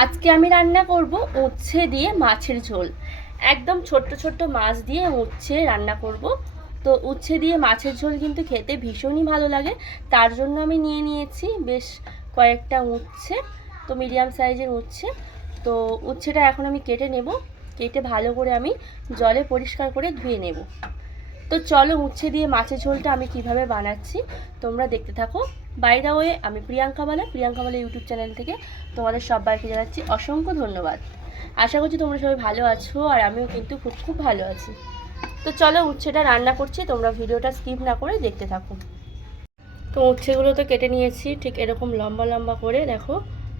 আজকে আমি রান্না করব উচ্ছে দিয়ে মাছের ঝোল। একদম ছোট্ট ছোট্ট মাছ দিয়ে উচ্ছে রান্না করব। তো উচ্ছে দিয়ে মাছের ঝোল কিন্তু খেতে ভীষণই ভালো লাগে। তার জন্য আমি নিয়ে নিয়েছি বেশ কয়েকটা উচ্ছে, তো মিডিয়াম সাইজের উচ্ছে। তো উচ্ছেটা এখন আমি কেটে নেব। কেটে ভালো করে আমি জলে পরিষ্কার করে ধুয়ে নেব। তো চলো উচ্ছে দিয়ে মাছের ঝোলটা আমি কিভাবে বানাচ্ছি তোমরা দেখতে থাকো। বাই দ্য ওয়ে, আমি প্রিয়াঙ্কা বালা ইউটিউব চ্যানেল থেকে তোমাদের সবাইকে জানাচ্ছি অসংখ্য ধন্যবাদ। আশা করছি তোমরা সবাই ভালো আছো, আর আমিও কিন্তু খুব খুব ভালো আছি। তো চলো উচ্ছেটা রান্না করছি, তোমরা ভিডিওটা স্কিপ না করে দেখতে থাকো। তো উচ্ছেগুলো তো কেটে নিয়েছি ঠিক এরকম লম্বা লম্বা করে, দেখো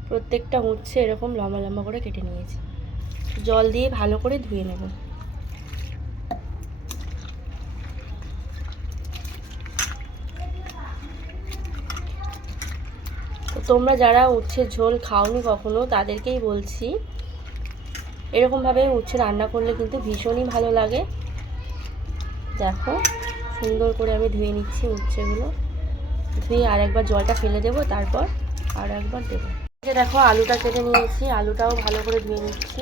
প্রত্যেকটা উচ্ছে এরকম লম্বা লম্বা করে কেটে নিয়েছি। জল দিয়ে ভালো করে ধুয়ে নেব। তো তোমরা যারা উচ্ছের ঝোল খাওনি কখনো তাদেরকেই বলছি, এরকমভাবে উচ্ছে রান্না করলে কিন্তু ভীষণই ভালো লাগে। দেখো সুন্দর করে আমি ধুয়ে নিচ্ছি উচ্ছেগুলো। ধুয়ে আর একবার জলটা ফেলে দেবো, তারপর আর একবার দেবো। দেখো আলুটা কেটে নিয়েছি, আলুটাও ভালো করে ধুয়ে নিচ্ছি।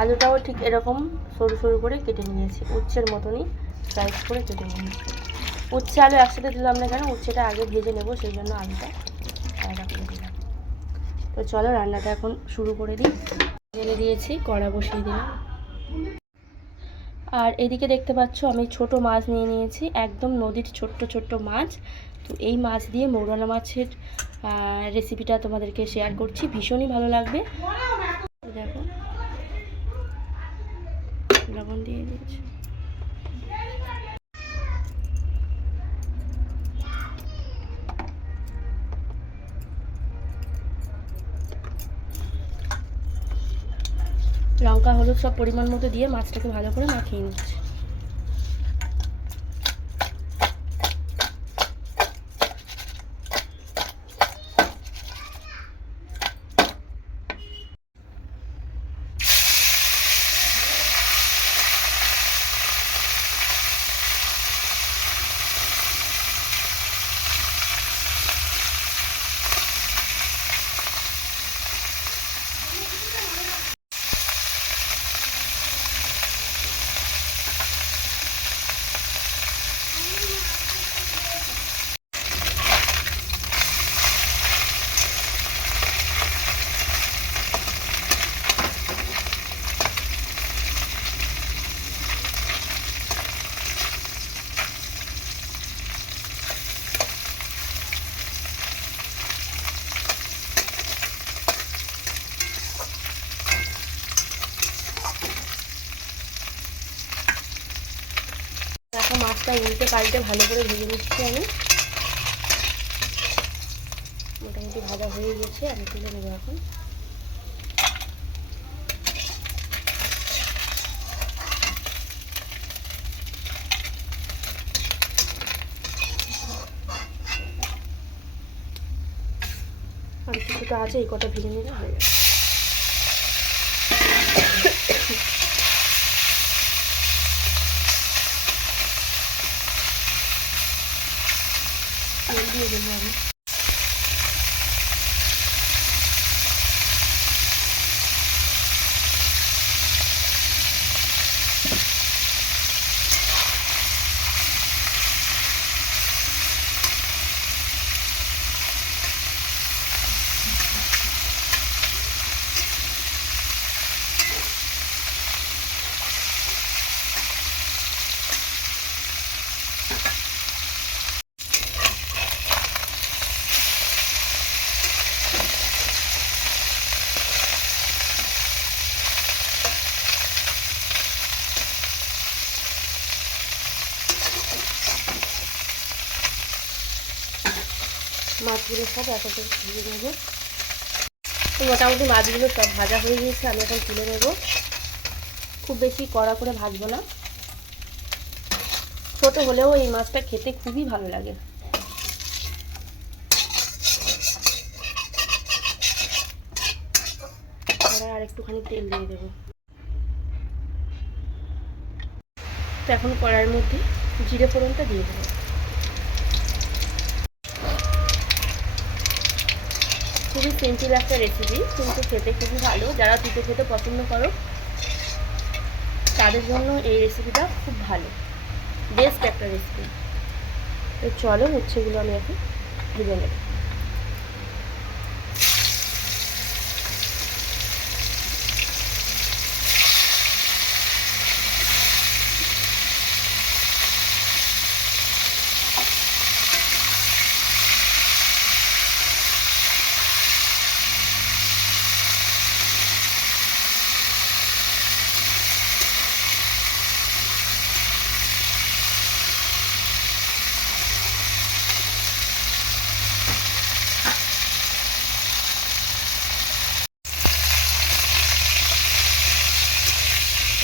আলুটাও ঠিক এরকম সরু সরু করে কেটে নিয়েছি, উচ্ছের মতনই সাইজ করে কেটে নিয়েছি। উচ্ছে আলু একসাথে দিলাম না কেন, উচ্ছেটা আগে ভেজে নেবো, সেই জন্য আলুটা আলাদা করে দিলাম। তো চলো রান্নাটা এখন শুরু করে দিই। ঢেলে দিয়েছি, কড়া বসিয়ে দিলাম। আর এদিকে দেখতে পাচ্ছ আমি ছোট মাছ নিয়ে নিয়েছি, একদম নদীর ছোট্ট ছোট্ট মাছ। তো এই মাছ দিয়ে মৌরালা মাছের রেসিপিটা তোমাদেরকে শেয়ার করছি, ভীষণই ভালো লাগবে। দেখো লবণ দিয়ে দিয়েছি। লঙ্কা হলুদ সব পরিমাণ মতো দিয়ে মাছটাকে ভালো করে মাখিয়ে নিচ্ছি। দেখো মাছটা উল্টে পাল্টে ভালো করে ভেজে নিচ্ছি আমি। মোটামুটি ভাজা হয়ে গেছে, আমি তুলে নেবো এখন। আর কিছুটা আছে, এই কটা ভেজে নিলে হয়ে যাবে। দিয়ে দেবো আমি। মাছগুলো সব একসাথে ভেজে নেবো। তো মোটামুটি মাছগুলো সব ভাজা হয়ে গিয়েছে, আমি এখন তুলে নেব। খুব বেশি কড়া করে ভাজবো না, ছোট হলেও এই মাছটা খেতে খুবই ভালো লাগে। আর একটুখানি তেল দিয়ে দেবো। তো এখন কড়াইয়ের মধ্যে জিরে ফোড়নটা দিয়ে দেবো। খুবই সিম্পল একটা রেসিপি, কিন্তু খেতে খুবই ভালো। যারা তিতো খেতে পছন্দ করো তাদের জন্য এই রেসিপিটা খুব ভালো, বেস্ট একটা রেসিপি। তো চলো উচ্ছেগুলো আমি এখন ভেজে নেব।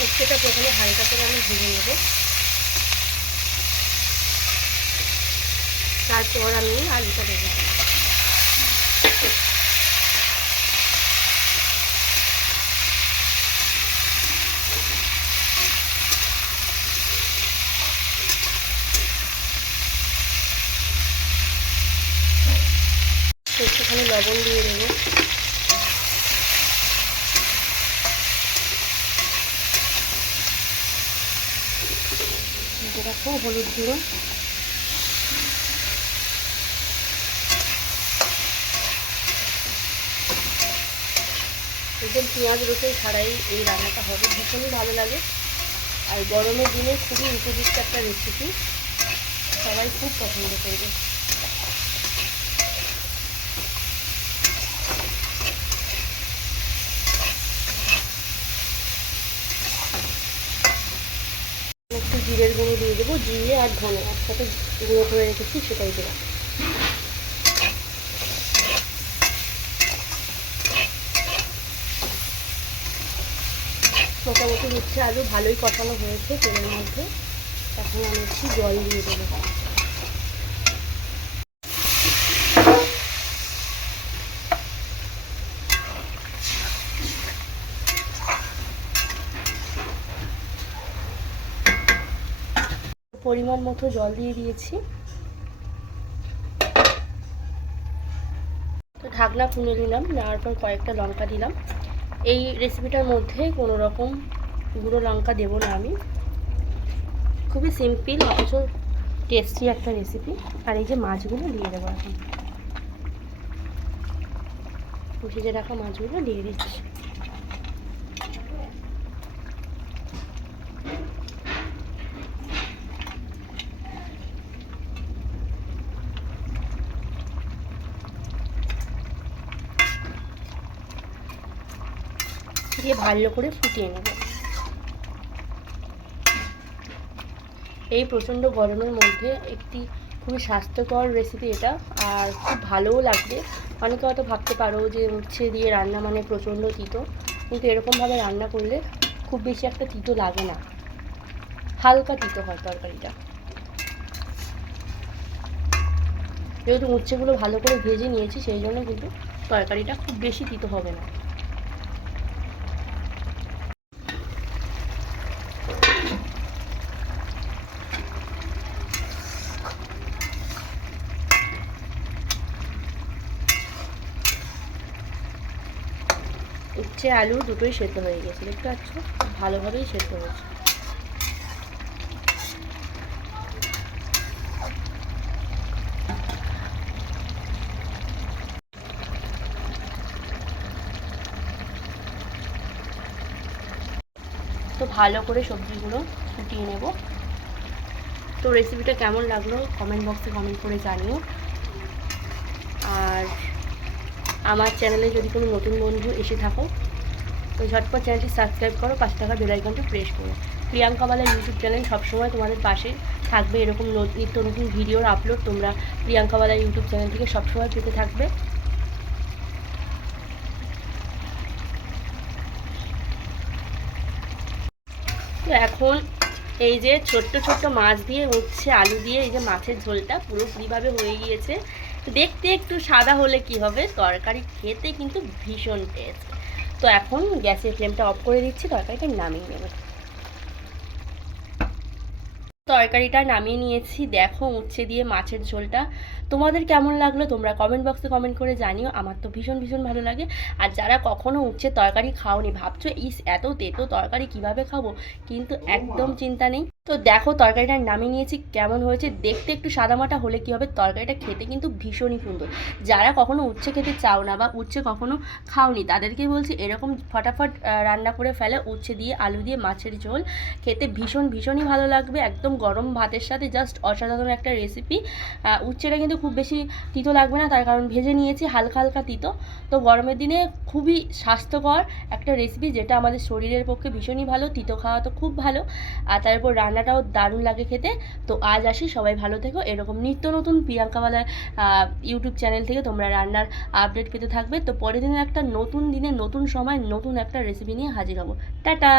উচ্ছেটা প্রথমে হালকা করে আমি ভেজে নেব, তারপর আমি আলুটা ভেজে নেব। একটুখানি লবণ দিয়ে দেবো, দেখো হলুদ গুঁড়ো, একদম পেঁয়াজ রসুন ছাড়াই এই রান্নাটা হবে, ভীষণই ভালো লাগে। আর গরমের দিনে খুবই উপযুক্ত একটা রেসিপি, সবাই খুব পছন্দ করবে। একটু জিরের গুঁড়ো দিয়ে দেবো, জিরে আর ধনে একসাথে গুঁড়ো করে রেখেছি সেটাই দেবো। মোটামুটি হচ্ছে আলু ভালোই কষানো হয়েছে তেলের মধ্যে, এখন আমি একটু জল দিয়ে দেবো। পরিমাণ মতো জল দিয়ে দিয়েছি, তো ঢাকনা খুলে নিলাম, নেওয়ার পর কয়েকটা লঙ্কা দিলাম। এই রেসিপিটার মধ্যে কোনো রকম গুঁড়ো লঙ্কা দেবো না আমি, খুবই সিম্পল অথচ টেস্টি একটা রেসিপি। আর এই যে মাছগুলো দিয়ে দেবো, এখন ভেজে রাখা মাছগুলো দিয়ে দিচ্ছি। দিয়ে ভালো করে ফুটিয়ে নেব। এই প্রচণ্ড গরমের মধ্যে একটি খুবই স্বাস্থ্যকর রেসিপি এটা, আর খুব ভালোও লাগবে। অনেকে হয়তো ভাবতে পারো যে উচ্ছে দিয়ে রান্না মানে প্রচণ্ড তিতো, কিন্তু এরকমভাবে রান্না করলে খুব বেশি একটা তিতো লাগে না, হালকা তিতো হয় তরকারিটা। যেহেতু উচ্ছেগুলো ভালো করে ভেজে নিয়েছি সেই জন্য কিন্তু তরকারিটা খুব বেশি তিতো হবে না। উচ্ছে আলু দুটোই সেদ্ধ হয়ে গেছে, দেখতে পাচ্ছ ভালোভাবেই সেদ্ধ হয়েছে। তো ভালো করে সবজিগুলো ফুটিয়ে নেব। তো রেসিপিটা কেমন লাগলো কমেন্ট বক্সে কমেন্ট করে জানিও। আর আমার চ্যানেলে যদি কোনো নতুন বন্ধু এসে থাকো তো ঝটপট চ্যানেলটি সাবস্ক্রাইব করো, পাশে থাকা বেল আইকনটি প্রেস করো। প্রিয়াঙ্কা বালা ইউটিউব চ্যানেল সবসময় তোমাদের পাশে থাকবে, এরকম নিত্য নতুন ভিডিওর আপলোড তোমরা প্রিয়াঙ্কা বালা ইউটিউব চ্যানেল থেকে সবসময় পেতে থাকবে। তো এখন এই যে ছোট্ট ছোট্ট মাছ দিয়ে উচ্ছে আলু দিয়ে এই যে মাছের ঝোলটা পুরোপুরিভাবে হয়ে গিয়েছে। দেখতে একটু সাদা হলে কি হবে, তরকারি খেতে কিন্তু ভীষণ টেস্ট। তো এখন গ্যাসের ফ্লেমটা অফ করে দিচ্ছি, তরকারিটা নামিয়ে নেব। তরকারিটা নামিয়ে নিয়েছি, দেখো উচ্ছে দিয়ে মাছের ঝোলটা। তোমাদের কেমন লাগলো তোমরা কমেন্ট বক্সে কমেন্ট করে জানিও। আমার তো ভীষণ ভীষণ ভালো লাগে। আর যারা কখনো উচ্ছে তরকারি খাওনি, ভাবছো ইস এত তেতো তরকারি কিভাবে খাবো, কিন্তু একদম চিন্তা নেই। তো দেখো তরকারিটা নামিয়ে নিয়েছি, কেমন হয়েছে দেখতে। একটু সাদামাটা হলে কি হবে, তরকারিটা খেতে কিন্তু ভীষণই সুন্দর। যারা কখনো উচ্ছে খেতে চাও না বা উচ্ছে কখনো খাওনি, তাদেরকে বলছি এরকম ফটাফট রান্না করে ফেলে উচ্ছে দিয়ে আলু দিয়ে মাছের ঝোল। খেতে ভীষণ ভীষণই ভালো লাগবে, একদম গরম ভাতের সাথে জাস্ট অসাধারণ একটা রেসিপি। উচ্ছেটা কিন্তু খুব বেশি তিতো লাগবে না, তার কারণ ভেজে নিয়েছি, হালকা হালকা তিতো। তো গরমের দিনে খুবই স্বাস্থ্যকর একটা রেসিপি, যেটা আমাদের শরীরের পক্ষে ভীষণই ভালো। তিতো খাওয়া তো খুব ভালো, আর তারপর রান্নাটাও দারুণ লাগে খেতে। তো আজ আসি, সবাই ভালো থেকো। এরকম নিত্য নতুন প্রিয়াঙ্কাওয়ালার ইউটিউব চ্যানেল থেকে তোমরা রান্নার আপডেট পেতে থাকবে। তো পরের দিনের একটা নতুন দিনে নতুন সময় নতুন একটা রেসিপি নিয়ে হাজির হব। টাটা।